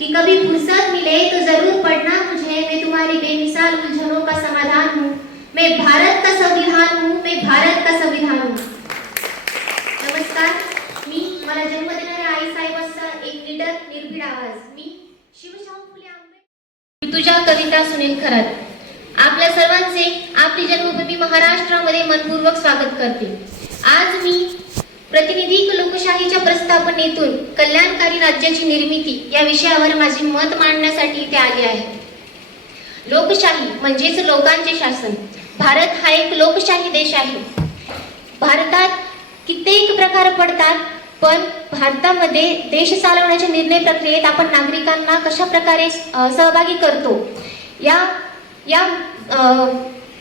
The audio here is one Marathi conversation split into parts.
कि कभी फुर्सत मिले तो जरूर पढ़ना मुझे, मैं तुम्हारी बेमिसाल उलझनों का समाधान हूँ, मैं भारत का संविधान हूँ, मैं भारत का संविधान हूँ। नमस्कार, मी मला जन्म देणाऱ्या आई साहेबांचा एक निडर निर्भीड आवाज, मी शिवशाहू फुले आंबेडकर तुझ्या कविता सुनील खरात आपल्या सर्वांचे आपली जन्मभूमी महाराष्ट्रामध्ये मनपूर्वक स्वागत करते। आज मी प्रतिनिधी लोकशाहीच्या प्रस्थापनेतून कल्याणकारी राज्याची निर्मिती या विषयावर माझे मत मांडण्यासाठी इथे आले आहे। लोकशाही म्हणजेच लोकांचे शासन। भारत हा एक लोकशाही देश आहे। भारतात कित्येक प्रकार पडतात, पण भारतामध्ये देश चालवण्याच्या निर्णय प्रक्रियेत आपण नागरिकांना कशा प्रकारे सहभागी करतो या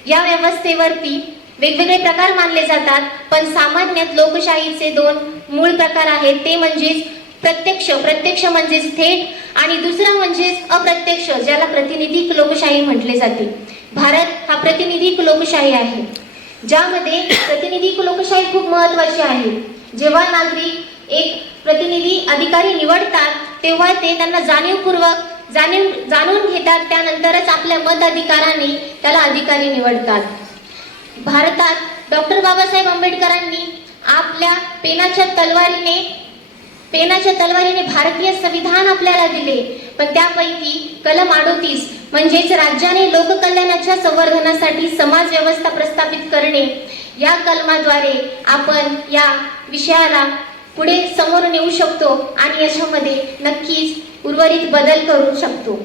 व्यवस्थेवरती वेगवेगळे प्रकार मानले जातात, पण सामान्यत लोकशाहीचे दोन मूळ प्रकार आहेत, ते म्हणजेच प्रत्यक्ष म्हणजेच थेट आणि दुसरा म्हणजेच अप्रत्यक्ष, ज्याला प्रातिनिधिक लोकशाही म्हटले जाते। भारत हा प्रातिनिधिक लोकशाही आहे, ज्यामध्ये प्रातिनिधिक लोकशाही खूप महत्त्वाची आहे। जेव्हा नागरिक एक प्रतिनिधी अधिकारी निवडतात तेव्हा ते त्यांना जाणून घेतात, त्यानंतरच आपल्या मताधिकाराने त्याला अधिकारी निवडतात। भारतात डॉक्टर बाबासाहेब आंबेडकरांनी आपल्या पेनाच्या तलवारीने भारतीय संविधान आपल्याला दिले, पण त्यापैकी कलम 38 म्हणजेच राज्याने लोककल्याणाच्या संवर्धनासाठी समाज व्यवस्था प्रस्थापित करणे या कलमाद्वारे आपण या विषयाला पुढे समोर नेऊ शकतो आणि याच्यामध्ये नक्कीच उर्वरित बदल करू शकतो।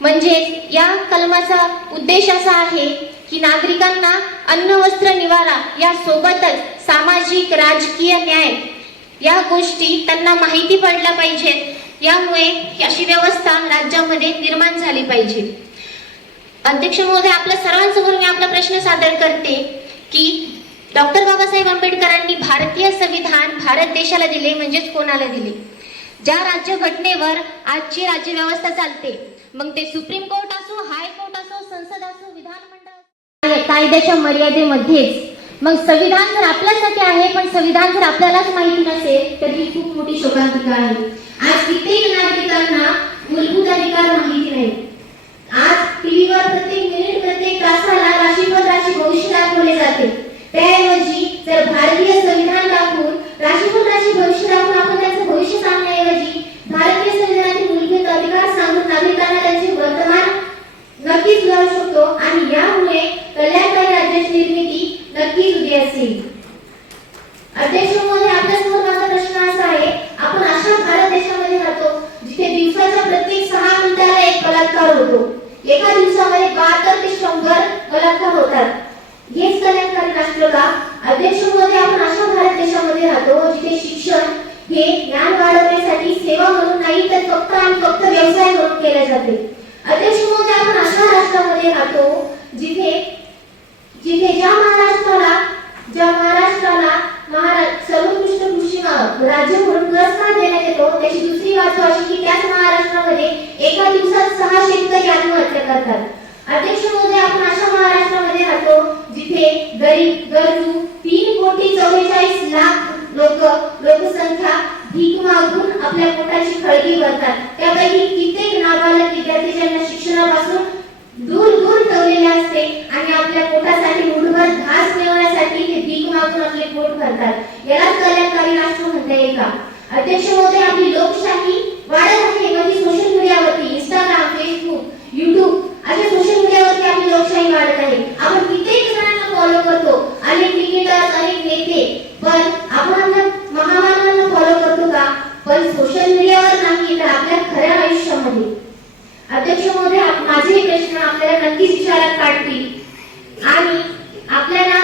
म्हणजे या कलमाचा उद्देश असा आहे की नागरिकांना अन्न वस्त्र निवारा या सोबतच सामाजिक राजकीय न्याय या गोष्टी त्यांना माहिती पडल्या पाहिजेत, यामुळे अशी व्यवस्था राज्यामध्ये निर्माण झाली पाहिजे। अध्यक्ष महोदय, आपल्या सर्वांसमोर मी आपला प्रश्न सादर करते की डॉक्टर बाबासाहेब आंबेडकरांनी भारतीय संविधान भारत देशाला दिले, म्हणजेच कोणाला दिले? ज्या राज्यघटनेवर आजची राज्यव्यवस्था चालते, मग ते सुप्रीम कोर्ट असो, हायकोर्ट असो, संसद असो, विधानमंडळ, कायद्याच्या मर्यादेमध्येच। मग संविधान जर आपल्यासाठी आहे, पण संविधान जर आपल्यालाच माहिती नसेल तर ही खूप मोठी शोकांतिका आहे। आज कित्येक नागरिकांना मूलभूत अधिकार माहिती नाही। आज टीव्हीवर प्रत्येक मिनिट, प्रत्येक तासाला राशी भविष्य दाखवले जाते, त्याऐवजी जर भारतीय संविधान दाखवून राशी भविष्य दाखवून आपण त्यांचं भविष्य सांगण्याऐवजी भारतीय संविधानातील मूलभूत अधिकार सांगून नागरिकांना त्यांचे वर्तमान नक्कीच सुधारू शकतो आणि यामुळे कल्याणकारी राज्याची निर्मिती नक्कीच उदयास येईल। अध्यक्ष महोदय, आपल्यासमोर माझा प्रश्न असा आहे, आपण अशा भारत देशामध्ये राहतो जिथे दिवसाच्या प्रत्येक 6 मिनिटाला एक बलात्कार होतो, एका दिवसामध्ये 72 ते 100 बलात्कार होतात। हेच कल्याणकारी राष्ट्र का? अध्यक्ष महोदय, आपण अशा भारत देशामध्ये राहतो जिथे शिक्षण हे ज्ञान वाढवण्यासाठी सेवा म्हणून नाही तर फक्त आणि फक्त व्यवसाय म्हणून केले जाते। अध्यक्ष महोदय, आपण अशा राष्ट्रामध्ये राहतो जिथे ज्या महाराष्ट्राला सर्वोत्कृष्ट कृषी राज्य म्हणून पुरस्कार देण्यात येतो, त्याची दुसरी बाजू अशी की त्याच महाराष्ट्रामध्ये एका दिवसात 6 शेतकरी आत्महत्या करतात। अध्यक्ष महोदय, आपण अशा महाराष्ट्रामध्ये राहतो जिथे गरीब गरजू 3,44,00,000 लोकसंख्या भीक मागून आपल्या पोटाची खळगी भरतात, त्यापैकी कित्येक नाबालक विद्यार्थी ज्यांना शिक्षणापासून दूर ठेवलेले असते आणि आपल्या पोटासाठी मुठभर घास मिळवण्यासाठी ते भीक मागून आपले पोट भरतात। याला कल्याणकारी राष्ट्र म्हणता येईल का? अध्यक्ष महोदय, आपली लोकशाही वाढत आहे, म्हणजे सोशल मीडियावरती इंस्टाग्राम, फेसबुक, युट्यूब अशा सोशल मीडियावरती आपली लोकशाही वाढत आहे। आपण कित्येक जणांना फॉलो करतो, अनेक क्रिकेटर्स, अनेक नेते, पण आपण महामानवांना फॉलो करतो का? पण सोशल मीडियावर नाही तर आपल्या खऱ्या आयुष्यामध्ये। अध्यक्ष महोदय, माझे प्रश्न आपल्याला नक्कीच विचारात काढतील आणि आपल्याला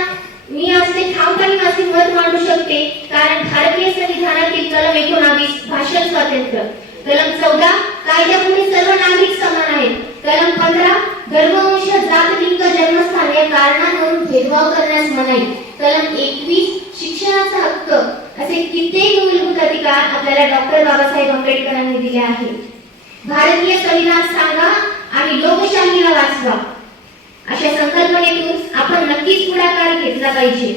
मी आज ते ठामपणे माझे मत मांडू शकते, कारण भारतीय संविधानातील कलम 19 भाषण स्वातंत्र्य, कलम 14 कायद्यापुढे सर्व नागरिक समान आहेत, कलम 15 धर्मवंश, जात, लिंग, जन्मस्थान या कारणांवरून भेदभाव करण्यास मनाई, कलम 21 शिक्षणाचा हक्क, असे कित्येक मूलभूत अधिकार आपल्याला डॉक्टर बाबासाहेब आंबेडकरांनी दिले आहेत। भारतीय संविधान सांगा आणि लोकशाहीला वाचवा, अशा संकल्पनेतून आपण नक्कीच पुढाकार घेतला पाहिजे।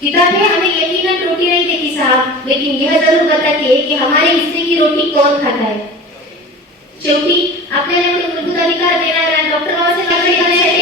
किताबें हमें यकीनन रोटी नहीं देती साहब, लेकिन यह जरूर बताती है कि हमारे हिस्से की रोटी कौन खाता है। शेवटी आपल्याला एवढे मूलभूत अधिकार देणाऱ्या डॉक्टर बाबासाहेब आंबेडकर